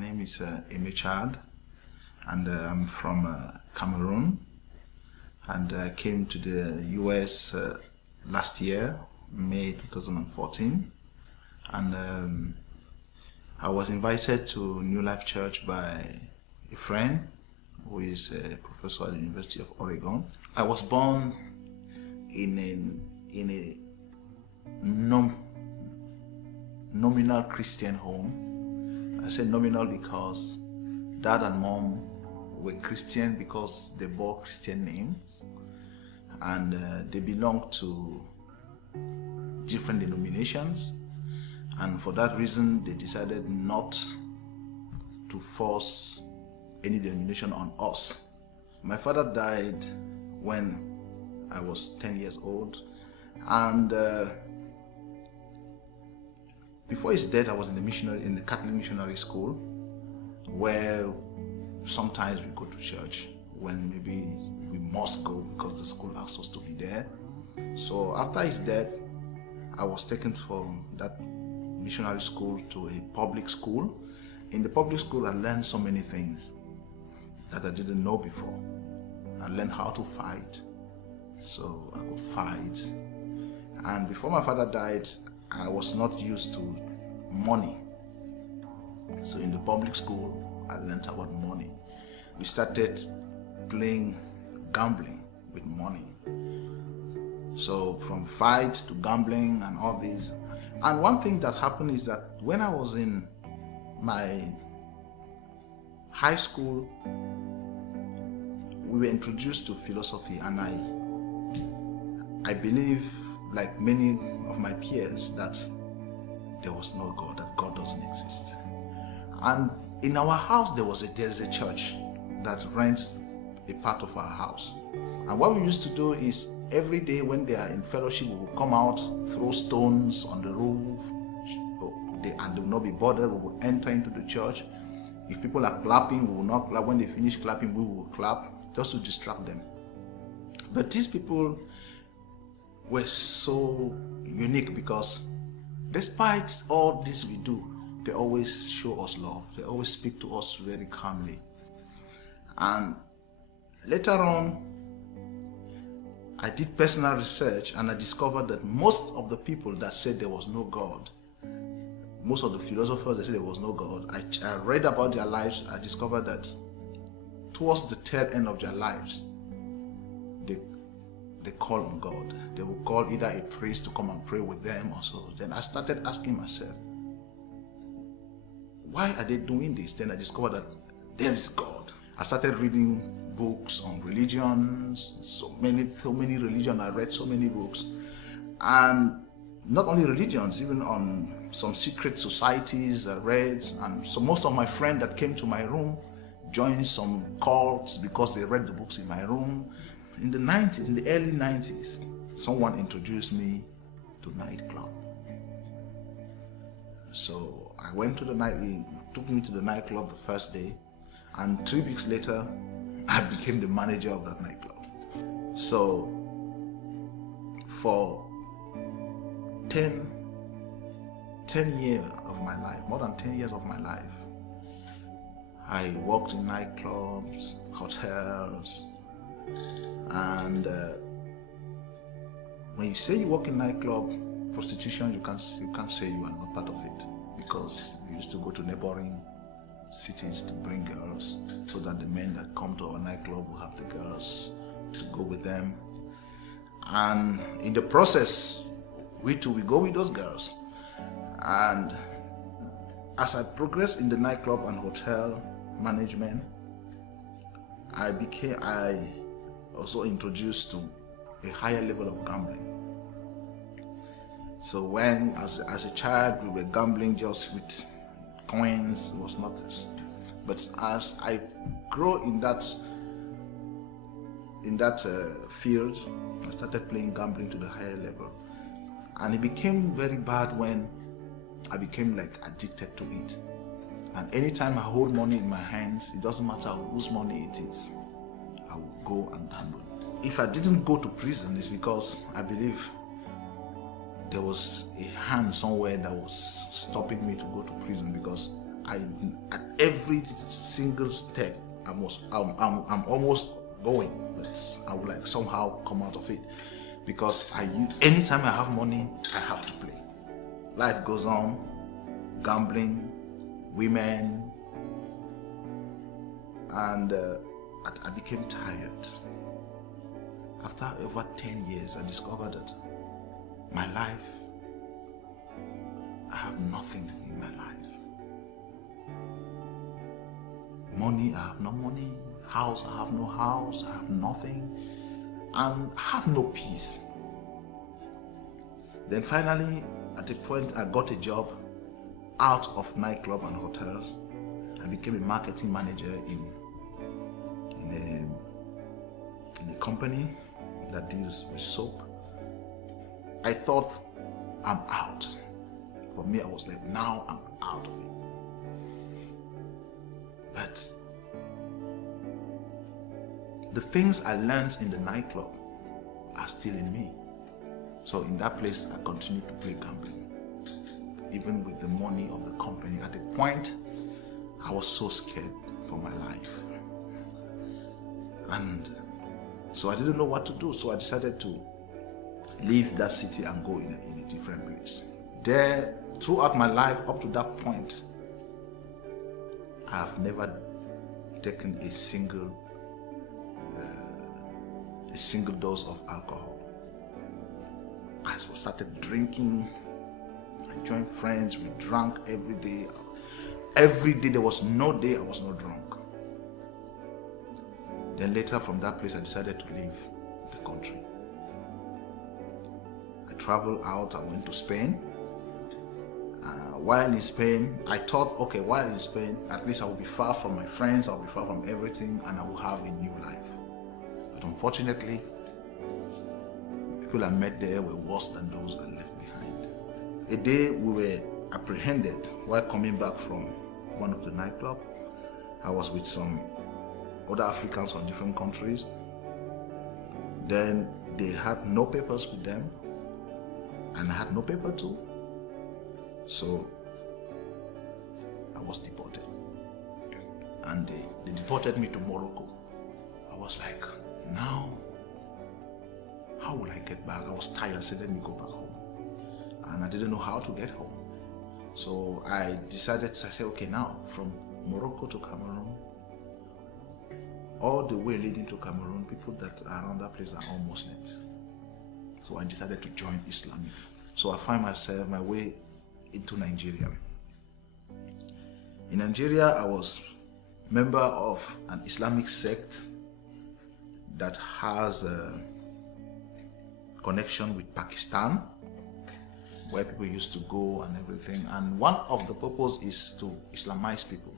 name is Aimie and I'm from Cameroon, and I came to the US last year, May 2014, and I was invited to New Life Church by a friend who is a professor at the University of Oregon. I was born in a nominal Christian home. I say nominal because dad and mom were Christian because they bore Christian names, and they belonged to different denominations, and for that reason they decided not to force any denomination on us. My father died when I was 10 years old, and before his death I was in the Catholic missionary school, where sometimes we go to church when maybe we must go because the school asks us to be there. So after his death, I was taken from that missionary school to a public school. In the public school I learned so many things that I didn't know before. I learned how to fight, so I could fight. And before my father died, I was not used to money. So in the public school, I learned about money. We started playing gambling with money. So from fight to gambling and all this. And one thing that happened is that when I was in my high school, we were introduced to philosophy, and I believe, like many of my peers, that there was no God, that God doesn't exist. And in our house there's a church that rents a part of our house. And what we used to do is every day when they are in fellowship, we will come out, throw stones on the roof, and they will not be bothered. We will enter into the church. If people are clapping, we will not clap. When they finish clapping, we will clap, just to distract them. But these people were so unique because despite all this we do, they always show us love. They always speak to us very calmly. And later on, I did personal research and I discovered that most of the people that said there was no God, most of the philosophers that said there was no God, I read about their lives. I discovered that towards the tail end of their lives, they call on God. They will call either a priest to come and pray with them or so. Then I started asking myself, why are they doing this? Then I discovered that there is God. I started reading books on religions, so many religions. I read so many books, and not only religions, even on some secret societies I read. And so most of my friends that came to my room joined some cults because they read the books in my room. In the early 90s, someone introduced me to nightclub. So I went to he took me to the nightclub the first day, and 3 weeks later, I became the manager of that nightclub. So for 10 years of my life, more than 10 years of my life, I worked in nightclubs, hotels, and when you say you work in nightclub, prostitution, you can't say you are not part of it, because we used to go to neighboring cities to bring girls so that the men that come to our nightclub will have the girls to go with them. And in the process, we go with those girls. And as I progressed in the nightclub and hotel management, I also introduced to a higher level of gambling. So when, as a child, we were gambling just with coins, was not this. But as I grow in that field, I started playing gambling to the higher level. And it became very bad when I became like addicted to it. And anytime I hold money in my hands, it doesn't matter whose money it is, I will go and gamble. If I didn't go to prison, it's because I believe there was a hand somewhere that was stopping me to go to prison, because at every single step, I'm almost going, but I would like somehow come out of it, because anytime I have money, I have to play. Life goes on, gambling, women, and I became tired. After over 10 years, I discovered that my life, I have nothing in my life. Money, I have no money. House, I have no house. I have nothing. And I have no peace. Then finally, at a point, I got a job out of nightclub and hotels. I became a marketing manager in a company that deals with soap. I thought, I'm out. For me, I was like, now I'm out of it. But the things I learned in the nightclub are still in me. So in that place, I continued to play gambling, even with the money of the company. At the point, I was so scared for my life. And so I didn't know what to do. So I decided to leave that city and go in a different place. There, throughout my life up to that point, I have never taken a single dose of alcohol. I started drinking. I joined friends. We drank every day. Every day, there was no day I was not drunk. Then later from that place, I decided to leave the country. I traveled out. I went to Spain. While in Spain, I thought, okay, while in Spain, at least I will be far from my friends, I will be far from everything, and I will have a new life. But unfortunately, people I met there were worse than those I left behind. A day we were apprehended while coming back from one of the nightclubs. I was with some other Africans from different countries. Then they had no papers with them, and I had no paper too. So I was deported, and they deported me to Morocco. I was like, now, how will I get back? I was tired. I said, let me go back home. And I didn't know how to get home. So I said, okay, now from Morocco to Cameroon, all the way leading to Cameroon, people that are around that place are all Muslims. So I decided to join Islam. So I find myself my way into Nigeria. In Nigeria, I was member of an Islamic sect that has a connection with Pakistan, where people used to go and everything. And one of the purposes is to Islamize people.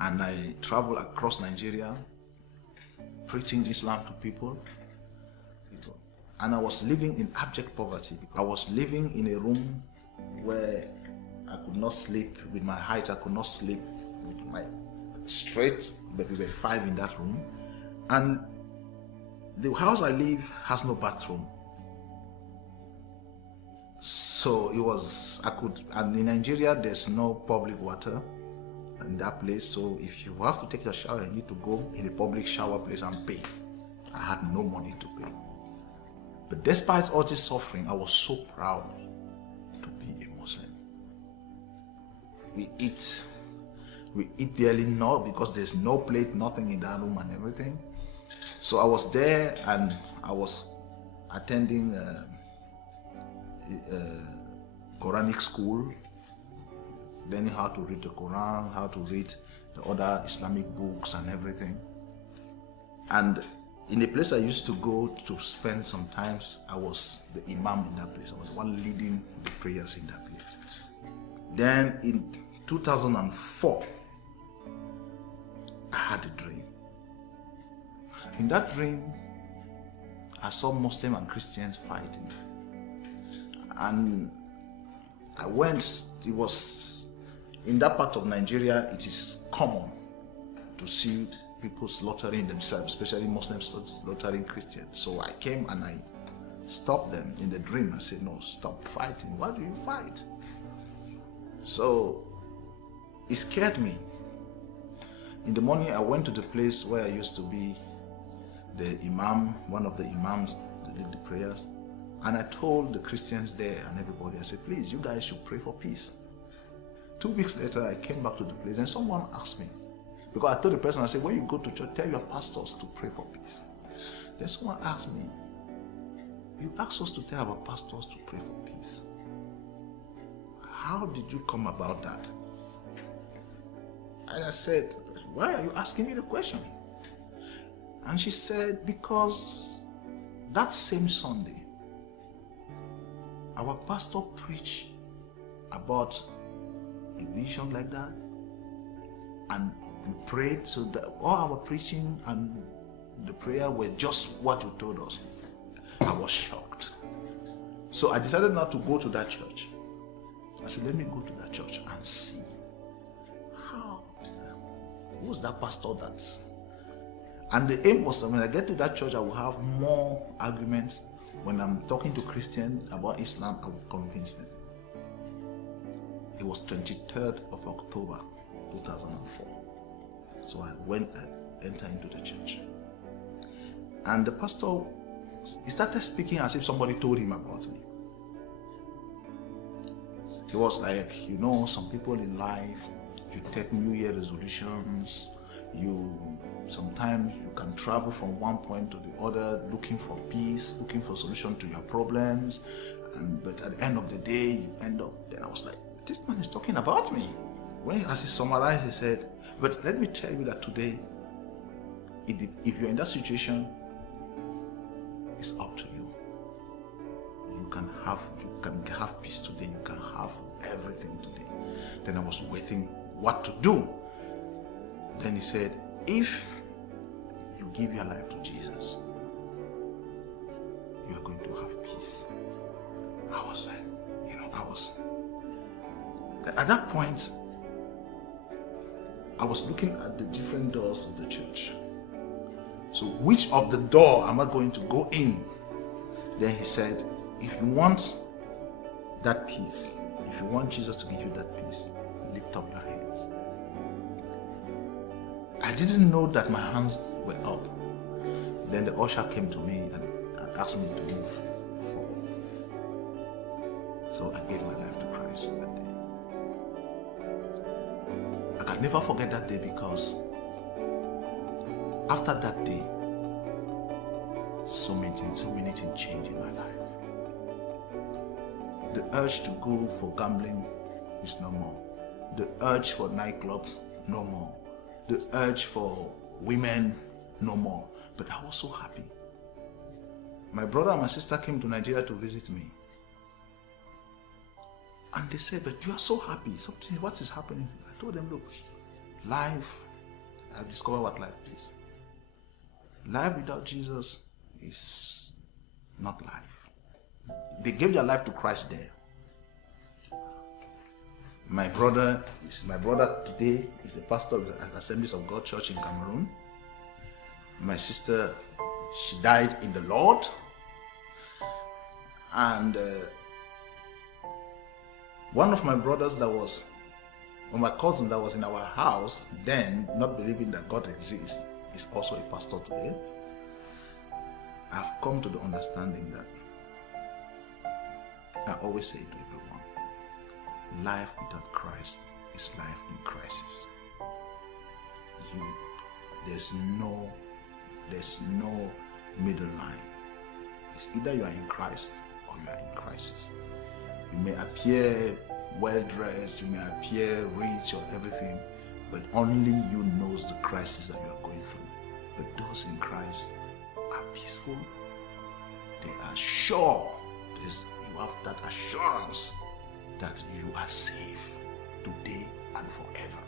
And I travel across Nigeria, preaching Islam to people. And I was living in abject poverty. I was living in a room where I could not sleep with my height. I could not sleep with my straight, but we were 5 in that room. And the house I live has no bathroom. So it was, and in Nigeria, there's no public water in that place. So if you have to take a shower, you need to go in a public shower place and pay. I had no money to pay. But despite all this suffering, I was so proud to be a Muslim. We eat barely, not because there's no plate, nothing in that room and everything. So I was there and I was attending Quranic school, learning how to read the Quran, how to read the other Islamic books and everything. And in a place I used to go to spend some times, I was the imam in that place. I was the one leading the prayers in that place. Then in 2004, I had a dream. In that dream, I saw Muslims and Christians fighting. And I went, it was, in that part of Nigeria, it is common to see people slaughtering themselves, especially Muslims slaughtering Christians. So I came and I stopped them in the dream. I said, no, stop fighting. Why do you fight? So it scared me. In the morning, I went to the place where I used to be the imam, one of the imams that did the prayers. And I told the Christians there and everybody, I said, please, you guys should pray for peace. 2 weeks later, I came back to the place and someone asked me, because I told the person, I said, when you go to church, tell your pastors to pray for peace. Then someone asked me, you asked us to tell our pastors to pray for peace. How did you come about that? And I said, why are you asking me the question? And she said, because that same Sunday, our pastor preached about a vision like that, and we prayed, so that all our preaching and the prayer were just what you told us. I was shocked. So I decided not to go to that church. I said, let me go to that church and see how, who's that pastor that's. And the aim was, when I get to that church, I will have more arguments. When I'm talking to Christians about Islam, I will convince them. It was 23rd of October 2004. So I entered into the church. And the pastor, he started speaking as if somebody told him about me. He was like, you know, some people in life, you take New Year resolutions, sometimes you can travel from one point to the other looking for peace, looking for solution to your problems, but at the end of the day, you end up there. I was like, this man is talking about me. As he summarized, he said, but let me tell you that today, if you're in that situation, it's up to you. You can have peace today. You can have everything today. Then I was waiting what to do. Then he said, if you give your life to Jesus, you are going to have peace. I was like, at that point, I was looking at the different doors of the church. So which of the door am I going to go in? Then he said, if you want that peace, if you want Jesus to give you that peace, lift up your hands. I didn't know that my hands were up. Then the usher came to me and asked me to move forward. So I gave my life to Christ that day. I can never forget that day, because after that day, so many things changed in my life. The urge to go for gambling is no more. The urge for nightclubs, no more. The urge for women, no more. But I was so happy. My brother and my sister came to Nigeria to visit me. And they said, but you are so happy. What is happening? I told them, look, life, I've discovered what life is. Life without Jesus is not life. They gave their life to Christ there. My brother today is a pastor of the Assemblies of God Church in Cameroon. My sister, she died in the Lord. And one of my brothers my cousin that was in our house then, not believing that God exists, is also a pastor today. I've come to the understanding that I always say to everyone, life without Christ is life in crisis. There's no middle line. It's either you are in Christ or you are in crisis. You may appear well-dressed, you may appear rich or everything, but only you knows the crisis that you are going through. But those in Christ are peaceful. They are sure. You have that assurance that you are safe today and forever.